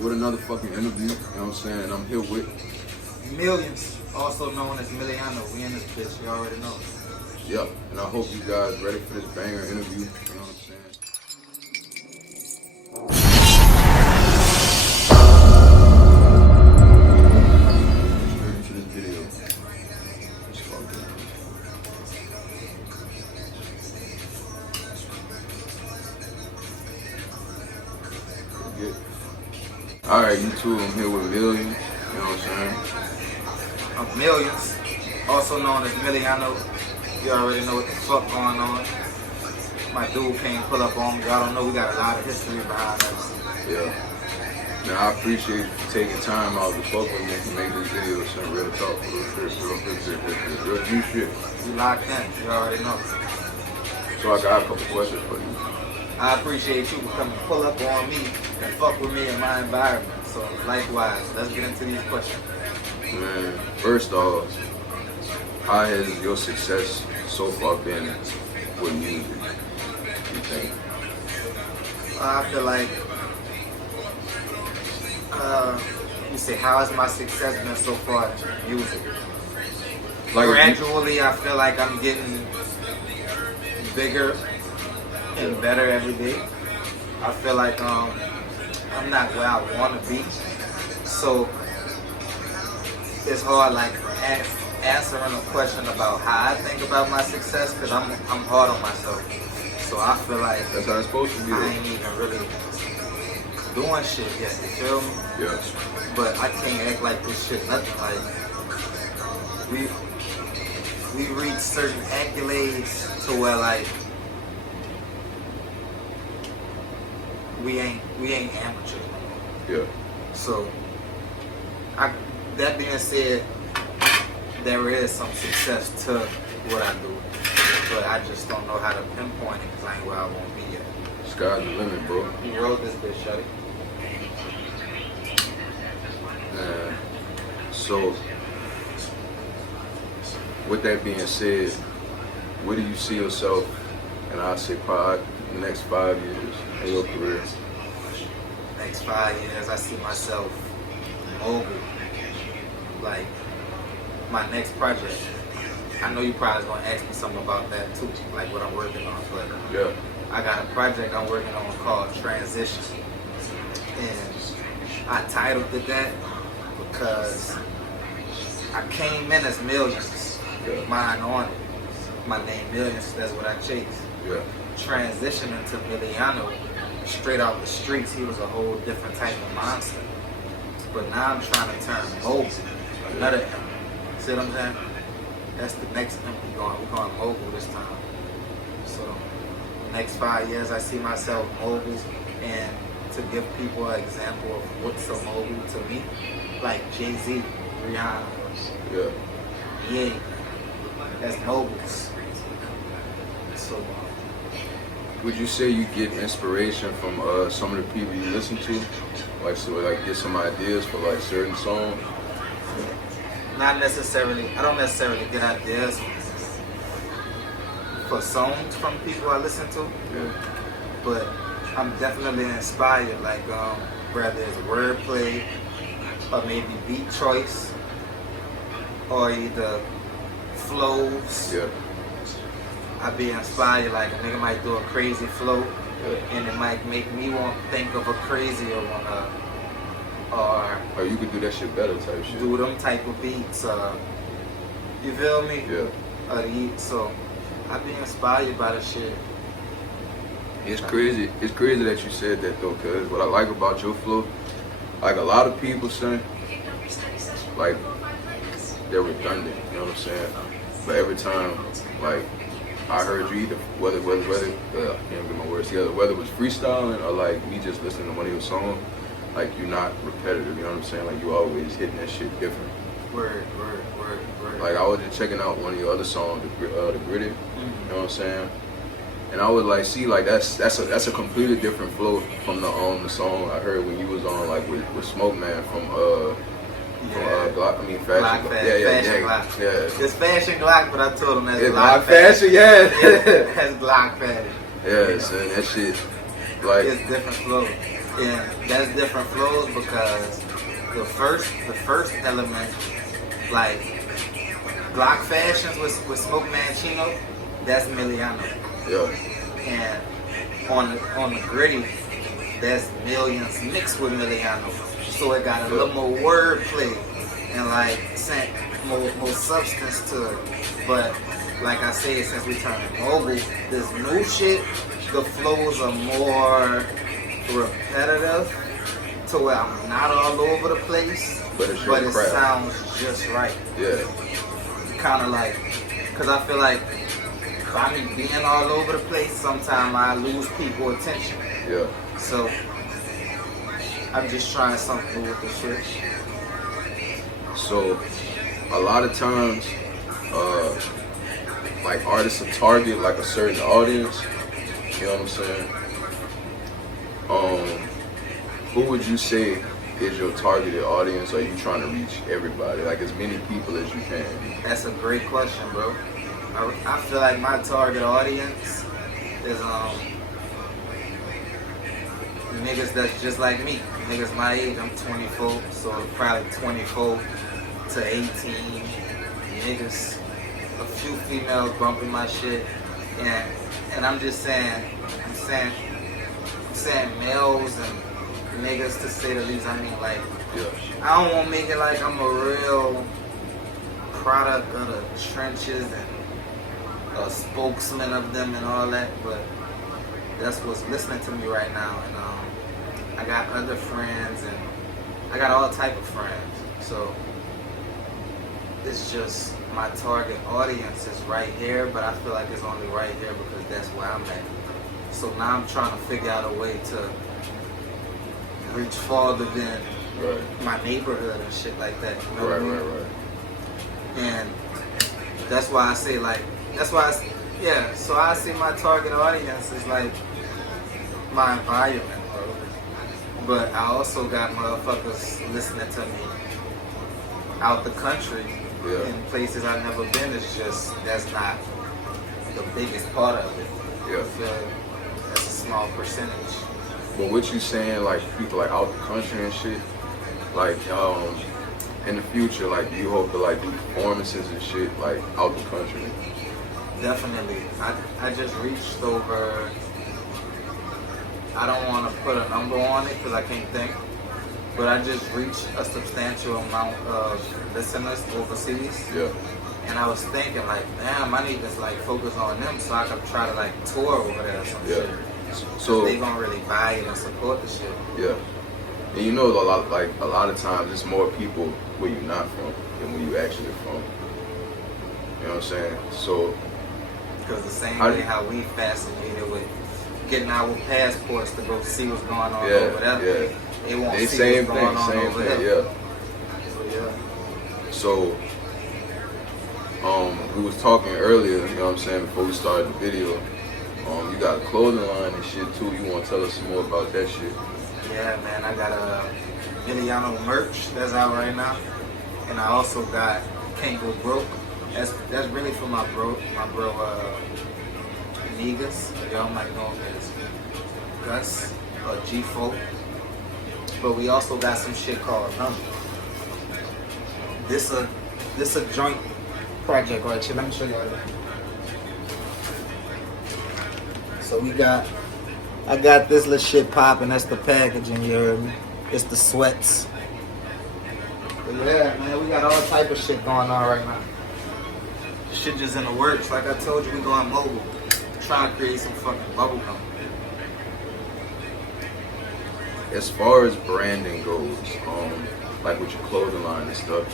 with another fucking interview, you know what I'm saying? And I'm here with Millions, also known as Milliano. We in this bitch, you already know. yeah, and I hope you guys ready for this banger interview, you know what I'm saying? Straight into this video. Let's go. Alright, YouTube, I'm here with Million, you know what I'm saying? I'm Millions, also known as Milliano. You already know what the fuck going on. My dude can't pull up on me. Y'all don't know we got a lot of history behind us. Yeah. Now I appreciate you taking time out to fuck with me to make this video some real talk, real new shit. You locked in, you already know. So I got a couple questions for you. I appreciate you for coming pull up on me and fuck with me in my environment. So likewise, let's get into these questions. Man, first off, how has your success so far been with music, you think? I feel like, you say, how has my success been so far in music? Like Gradually, I feel like I'm getting bigger and better every day. I feel like I'm not where I want to be, so it's hard like answering a question about how I think about my success because I'm hard on myself. So I feel like that's how it's supposed to be. I ain't even really doing shit yet. You feel me? Yeah. But I can't act like this shit nothing. Like we reach certain accolades to where like we ain't amateurs no more. Yeah. So that being said, there is some success to what I do, but I just don't know how to pinpoint it because I ain't where I want to be yet. Sky's the limit, bro. You wrote this bitch, shawty. So, with that being said, where do you see yourself, and I'll say probably the next 5 years in your career? Next 5 years, I see myself mogul. Like, my next project. I know you probably gonna ask me something about that too, like what I'm working on, but yeah. I got a project I'm working on called Transition. And I titled it that because I came in as Millions, mine on it. My name Millions, that's what I chase. Yeah. Transitioning to Milliano, straight out the streets, he was a whole different type of monster. But now I'm trying to turn mogul, another M. See what I'm saying? That's the next M we're going mogul this time. So next 5 years I see myself mogul, and to give people an example of what's a mogul to me, like Jay-Z, Rihanna, yeah, as moguls. So would you say you get inspiration from some of the people you listen to? Like, so like get some ideas for like certain songs? not necessarily, I don't necessarily get ideas for songs from people I listen to, but I'm definitely inspired, like whether it's wordplay or maybe beat choice or either flows. Yeah. I be inspired, like a nigga might do a crazy flow, and it might make me want to think of a crazier one, or you could do that shit better type shit. Do them type of beats, you feel me? Yeah. So I be inspired by the shit. It's crazy. It's crazy that you said that though, cause what I like about your flow, like a lot of people say, like they're redundant. You know what I'm saying? But every time, like I heard you either whether can't get my words together, whether it was freestyling or like me just listening to one of your songs, like you're not repetitive. You know what I'm saying? Like you always hitting that shit different. Word. Like I was just checking out one of your other songs, the Gritty. You know what I'm saying? And I would like see like that's a completely different flow from the song I heard when you was on like with Smoke Man from Glock. I mean Fashion Glock. Yeah. It's Fashion Glock, but I told him that's Glock Fashion. That's Glock Fashion. Yeah, son, that shit like it's different flow. And that's different flows because the first element, like Glock Fashions with Smoke Man Chino, that's Milliano. Yeah. And on the gritty, that's Millions mixed with Milliano. So it got a little more wordplay and like more substance to it. But like I said, since we turned mobile, this new shit, the flows are more repetitive to where I'm not all over the place, But it's but your it craft. sounds just right. Yeah. Kind of like, because I feel like by me being all over the place, sometimes I lose people's attention. Yeah. So I'm just trying something new with the shit. So a lot of times, like artists will target like a certain audience. You know what I'm saying? Who would you say is your targeted audience? Or are you trying to reach everybody, like as many people as you can? That's a great question, bro. I feel like my target audience is niggas that's just like me. Niggas my age, I'm 24, so probably 24 to 18. Niggas, a few females bumping my shit, and I'm just saying, I'm saying males and niggas to say the least. I mean, like, Yeah. I don't want to make it like I'm a real product of the trenches and a spokesman of them and all that, but that's what's listening to me right now. And I got other friends and I got all type of friends. So it's just my target audience is right here, but I feel like it's only right here because that's where I'm at. So now I'm trying to figure out a way to reach farther than Right. my neighborhood and shit like that. You know what I Right. mean? Right. Right. And that's why I say like, yeah, so I see my target audience is like my environment, bro. But I also got motherfuckers listening to me out the country Yeah. in places I've never been. It's just, that's not the biggest part of it. Yeah. I feel that's a small percentage. But what you saying, like people like out the country and shit, like in the future, like you hope to like do performances and shit like out the country. Definitely. I just reached over, I don't want to put a number on it because I can't think, but I just reached a substantial amount of listeners overseas. Yeah. And I was thinking like, damn, I need to like focus on them so I could try to like tour over there or some Yeah. shit. So They gonna really buy it and support the shit. yeah. And you know a lot of times it's more people where you're not from than where you actually from. You know what I'm saying? So Because the same How do way you- how we fascinated with getting our passports to go see what's going on yeah, over there. yeah. They won't They see same what's going thing, on same over thing, there. yeah. So, So we was talking earlier, you know what I'm saying, before we started the video. You got a clothing line and shit too. You wanna tell us some more about that shit? yeah, man, I got a Milliano merch that's out right now. And I also got Can't Go Broke. That's really for my bro, Negas. Y'all might know him as Gus or G4. But we also got some shit called This a joint project right here. Let me show you all that. So I got this little shit popping. That's the packaging, you heard me. It's the sweats. But yeah, man, we got all type of shit going on right now. Shit just in the works. Like I told you, we going mobile. Trying to create some fucking bubble gum. As far as branding goes, like with your clothing line and stuff,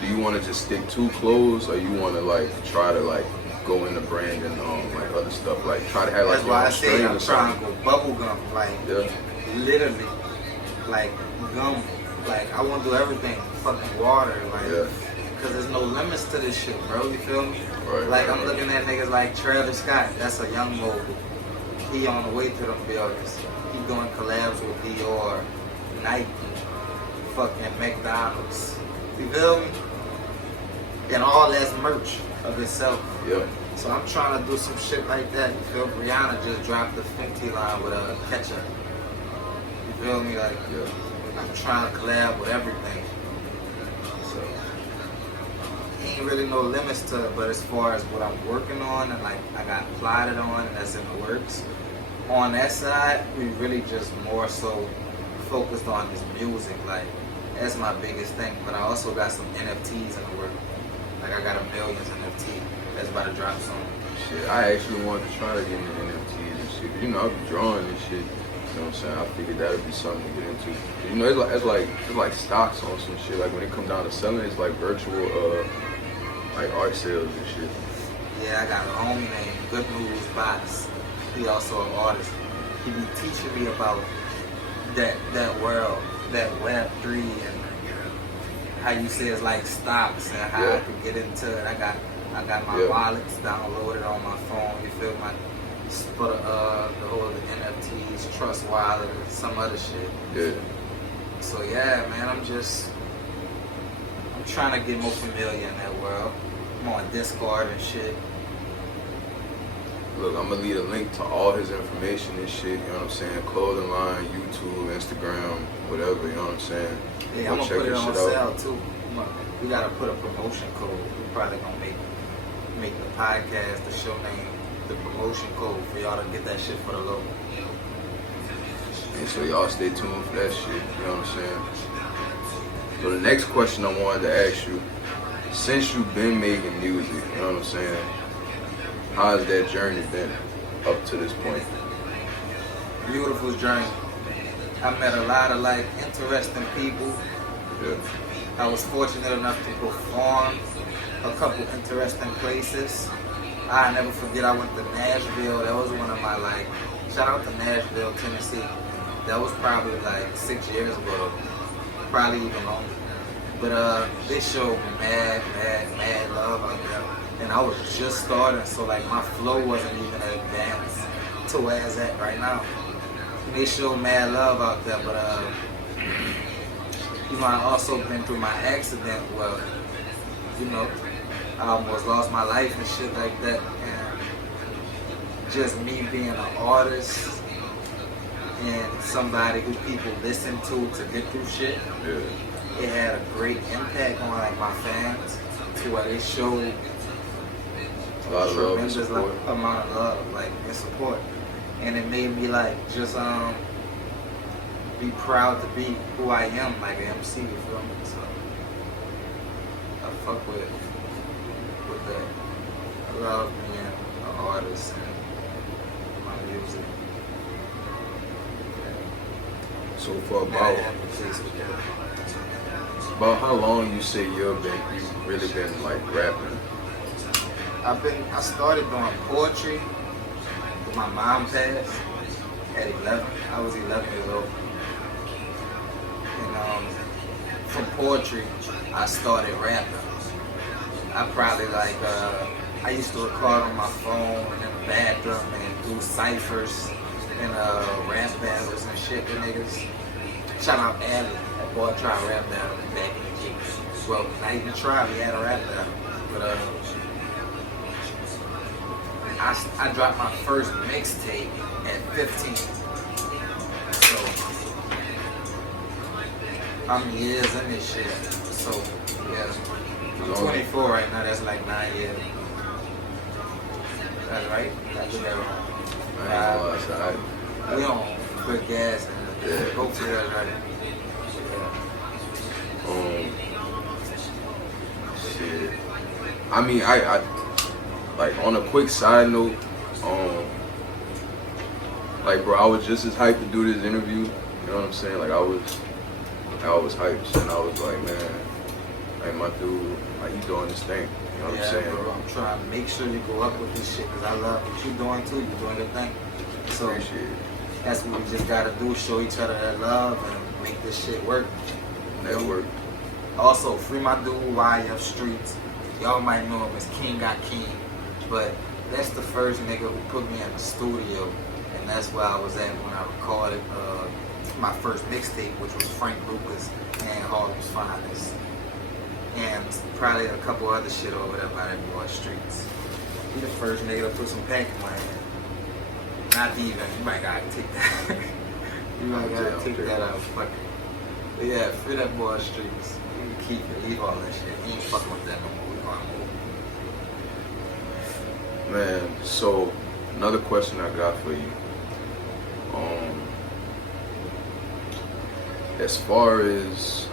do you want to just stick to clothes, or you want to like try to like go into branding, like other stuff, like try to have like That's your why I own say strain I'm or trying something? to go bubble gum. Like, Yeah, literally. Like, gum. Like, I want to do everything. Fucking water. Like, yeah, because there's no limits to this shit, bro. You feel me? right. Like, right, I'm looking at niggas like Travis Scott. That's a young mogul. He on the way to them buildings. He doing collabs with Dior, Nike, fucking McDonald's. You feel me? And all that's merch of itself. Yeah, So I'm trying to do some shit like that. You feel me? Rihanna just dropped the Fenty line with a ketchup. You feel me? Like, I'm trying to collab with everything. So, ain't really no limits to it, but as far as what I'm working on and like I got plotted on and that's in the works, on that side, we really just more so focused on this music. Like, that's my biggest thing. But I also got some NFTs in the work. Like, I got a millions NFT that's about to drop soon. Shit, I actually wanted to try to get into NFTs and shit. You know, I be drawing and shit. You know what I'm saying? I figured that would be something to get into. You know, it's like stocks on some shit. Like when it comes down to selling, it's like virtual, like art sales and shit. Yeah, I got a homie named Good News Box. He also an artist. He be teaching me about that world, that Web3 and how you say it's like stocks and how I could get into it. I got my wallets downloaded on my phone. You feel my for the whole NFTs, Trust Wallet, and some other shit. Yeah. So yeah, man, I'm trying to get more familiar in that world. I'm on Discord and shit. Look, I'm gonna leave a link to all his information and shit, you know what I'm saying? Clothing line, YouTube, Instagram, whatever, you know what I'm saying? Yeah, I'm gonna put it on sale too. We gotta put a promotion code. We're probably gonna make the podcast, the show name, the promotion code for y'all to get that shit for the logo. And so y'all stay tuned for that shit, you know what I'm saying? So the next question I wanted to ask you, since you've been making music, you know what I'm saying? How has that journey been up to this point? Beautiful journey. I met a lot of like interesting people. Yeah. I was fortunate enough to perform a couple interesting places. I never forget I went to Nashville. That was one of my like, shout out to Nashville, Tennessee. That was probably like 6 years ago, probably even longer. But they showed me mad love out there. And I was just starting, so like my flow wasn't even advanced to where it's at right now. And they showed mad love out there, but you know, I also been through my accident. Well, you know, I almost lost my life and shit like that. And just me being an artist and somebody who people listen to get through shit, it had a great impact on like my fans to where they showed a lot of love and support. Amount of love, like, and support. And it made me like just be proud to be who I am, like an MC, you feel me? So I fuck with that. I love being an artist and my music. So for about how long you say you've really been like rapping? I started doing poetry when my mom passed at 11. I was 11 years old. And from poetry, I started rapping. I probably like, I used to record on my phone in the bathroom and do ciphers and rap battles and shit with niggas. Shout out Allie, that boy tried to rap battle back in the day. Well, not even tried, we had a rap battle. But I dropped my first mixtape at 15. So I'm years in this shit. So yeah, I'm 24 right now. That's like 9 years. That's right. I do that wrong. We on quick gas and hopefully that's right. Shit. I mean, I like on a quick side note, like bro, I was just as hyped to do this interview. You know what I'm saying? Like I was hyped, and I was like, man, like my dude, like you doing this thing. You know what I'm saying? Bro, I'm trying to make sure you go up with this shit because I love what you're doing too. You're doing your thing. So appreciate it. That's what we just gotta do: show each other that love and make this shit work. Network. Also, free my dude YF Streets. Y'all might know him as King Got King, but that's the first nigga who put me in the studio, and that's where I was at when I recorded my first mixtape, which was Frank Lucas and Harlem's Finest, and probably a couple other shit over there by that boy Streets. He the first nigga to put some pack in my hand. Not even, you might gotta take that. You might I'm gotta telling take you. that out. Fucking. But yeah, free that boy streets. You can keep it. Leave all that shit. You ain't fucking with that no more. We gonna move. Man, so another question I got for you. As far as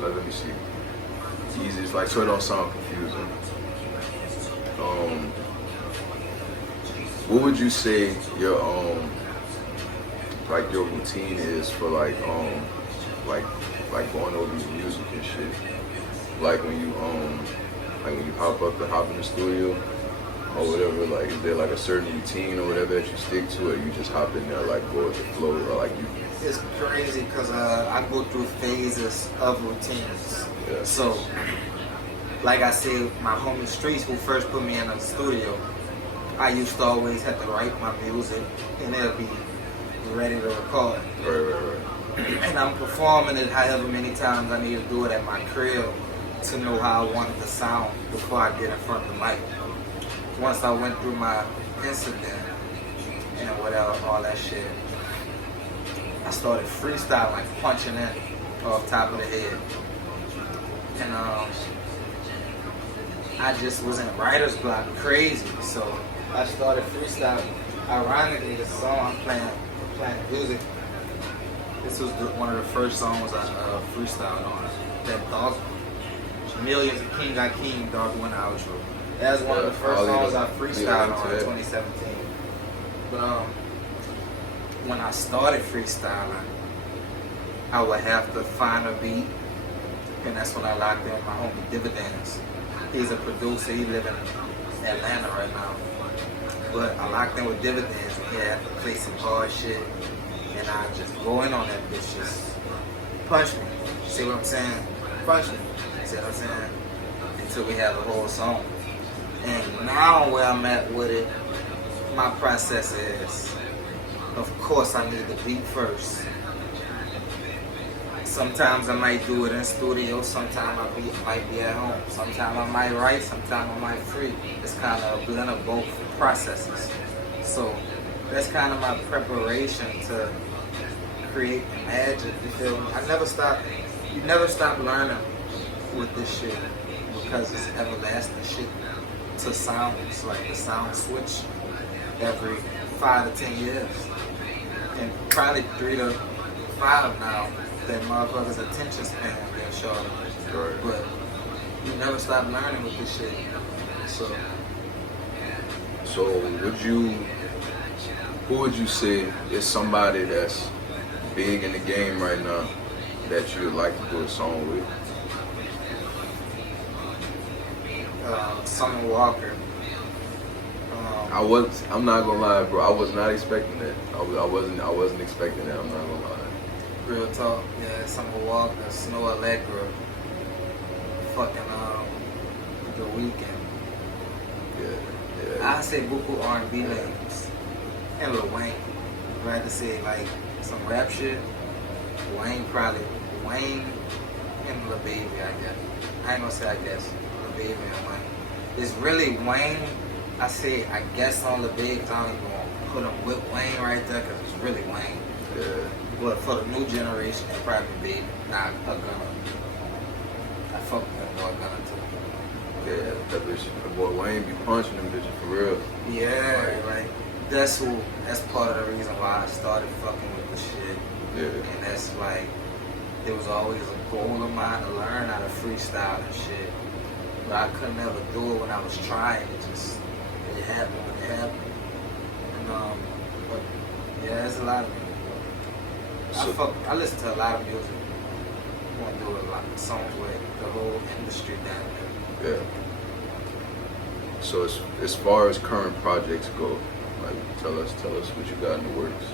let me see. It's easy. It's like so it don't sound confusing. What would you say your like your routine is for like going over your music and shit? Like when you hop in the studio or whatever, like is there like a certain routine or whatever that you stick to, or you just hop in there like go with the flow, or like you? It's crazy because I go through phases of routines. Yeah. So, like I said, my homie Streets, who first put me in the studio, I used to always have to write my music and it'll be ready to record. Right. And I'm performing it however many times I need to do it at my crib to know how I want it to sound before I get in front of the mic. Once I went through my incident and whatever, all that shit, I started freestyling, punching in off top of the head. And I just was in writer's block, crazy. So I started freestyling. Ironically, the song I'm playing music, this was one of the first songs I freestyled on. That dog, Millions of King Got King, Dog One Outro. That was one of the first songs I freestyled on in 2017. But when I started freestyling, I would have to find a beat, and that's when I locked in my homie Dividends. He's a producer, he lives in Atlanta right now. But I locked in with Dividends, and he had to play some hard shit, and I just go in on that bitch, just punch me. See what I'm saying? Punch me. See what I'm saying? Until we have a whole song. And now where I'm at with it, my process is, of course I need the beat first. Sometimes I might do it in studio, sometimes I might be at home. Sometimes I might write, sometimes I might free. It's kind of a blend of both processes. So that's kind of my preparation to create magic, you feel me? You never stop learning with this shit because it's everlasting shit to sound. It's like the sound switch every 5 to 10 years. And probably 3 to 5 now. That motherfucker's attention span getting shorter. Right. But you never stop learning with this shit. So who would you say is somebody that's big in the game right now that you would like to do a song with? Summer Walker. I'm not gonna lie, bro. I was not expecting that. I wasn't expecting that. I'm not gonna lie. Real talk, yeah, Summer Walker, Snow Allegra, fucking The Weeknd. Yeah. I say buku R&B names, and Lil Wayne. If I had to say like some rap shit, Wayne and Lil Baby, I guess. I ain't gonna say I guess, Lil Baby and Wayne. It's really Wayne. I guess on Lil Baby, 'cause I don't even want to put him with Wayne right there, because it's really Wayne. Yeah. But for the new generation, it's probably be not a gunner. I fuck with that boy gunner too. Yeah, that bitch, the boy Wayne be punching them bitches for real. Yeah, like that's part of the reason why I started fucking with the shit. Yeah. And that's like, it was always a goal of mine to learn how to freestyle and shit. But I could never do it when I was trying. It happened when it happened. And but yeah, there's a lot of I listen to a lot of music. I want to do a lot of songs with the whole industry down there. Yeah. So as far as current projects go, like tell us what you got in the works.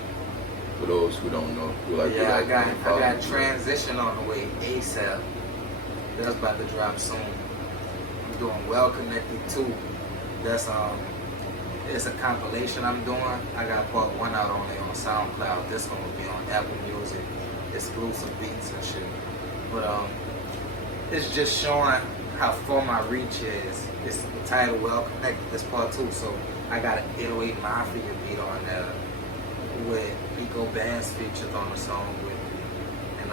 For those who don't know, I got Transition on the way ASAP. That's about to drop soon. I'm doing Well Connected too. That's it's a compilation I'm doing. I got part 1 out only on SoundCloud. This one will be on Apple Music, exclusive beats and shit. But it's just showing how far my reach is. It's titled Well Connected. That's part 2. So I got an 808 Mafia beat on there. with Eco Band's features on the song with me. And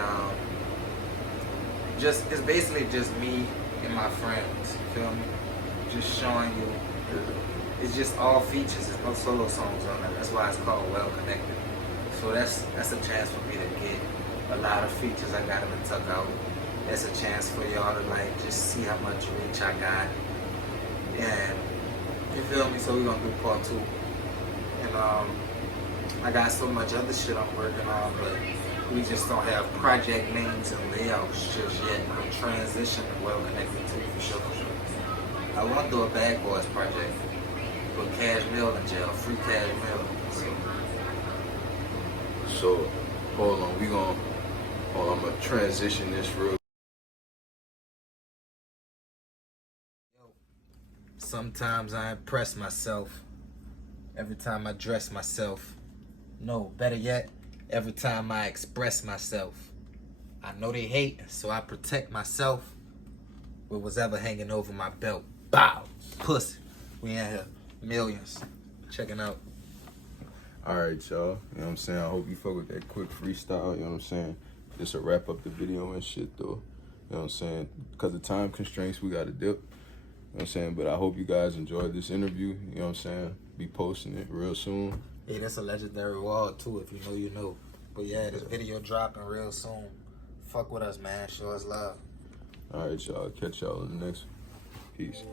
just it's basically just me and my friends, you feel me? Just showing you. It's just all features. There's no solo songs on that. That's why it's called Well Connected. So that's a chance for me to get a lot of features I got in the tuck out. That's a chance for y'all to like just see how much reach I got. And you feel me? So we're gonna do part 2. And I got so much other shit I'm working on, but we just don't have project names and layouts just yet. I'm transitioning Well Connected too, for sure. I want to do a Bad Boys project with Cash Mill in jail, free Cash Mill. So, hold on, I'm gonna transition this real. Sometimes I impress myself every time I dress myself. No, better yet, every time I express myself. I know they hate, so I protect myself with what's ever hanging over my belt. Bow, pussy. We in here, millions. Checking out. Alright, y'all. You know what I'm saying? I hope you fuck with that quick freestyle. You know what I'm saying? Just to wrap up the video and shit, though. You know what I'm saying? Because of time constraints, we got to dip. You know what I'm saying? But I hope you guys enjoyed this interview. You know what I'm saying? Be posting it real soon. Hey, that's a legendary wall, too, if you know, you know. But yeah, this video dropping real soon. Fuck with us, man. Show us love. Alright, y'all. Catch y'all in the next one. Peace.